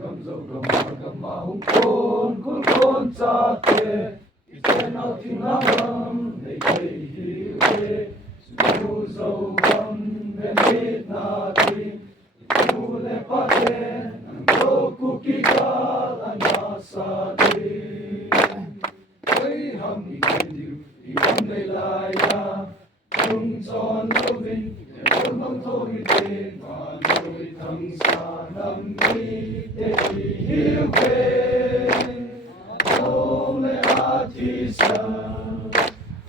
gam zo gam ma hung kon cha te chen ao ting la gam nei kei hi we su zo gam ben hit na ti tu le pa te nang go ku ki ka la na sa ti oi ham i diu i ham nei lai ya chung chon lo vin e mong tho hi te ma noi thang sa nam ni te hi we ong le a ti sa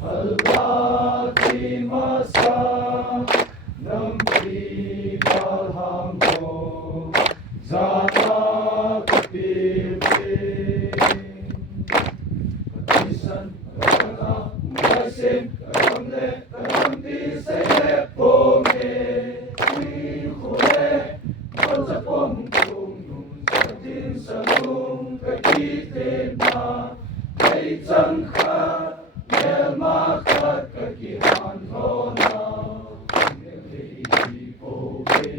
hal ba ti ma sa nam ti pal ham ho za ta pi pi ti san ta mai sen ram le ram ti se le po me wi khu le con sa pom tung nun sa tin sa lung ka ti te na ai chang kha le ma kha ka ki han ho na ne le ti po me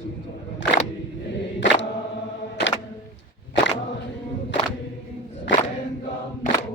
chung ka ni nei na ai ting sa en gam no